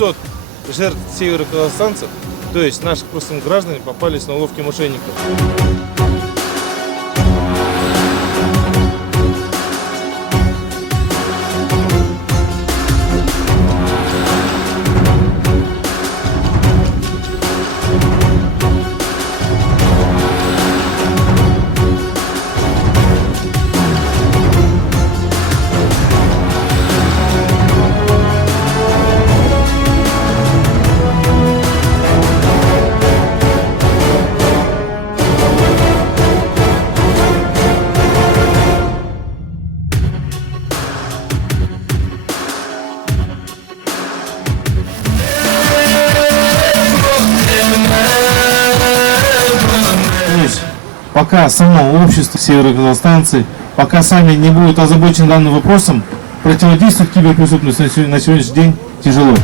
500 жертв североказахстанцев, то есть наших просто граждан, попались на уловки мошенников. Пока само общество, североказахстанцы, пока сами не будут озабочены данным вопросом, противодействовать киберпреступности на сегодняшний день тяжело.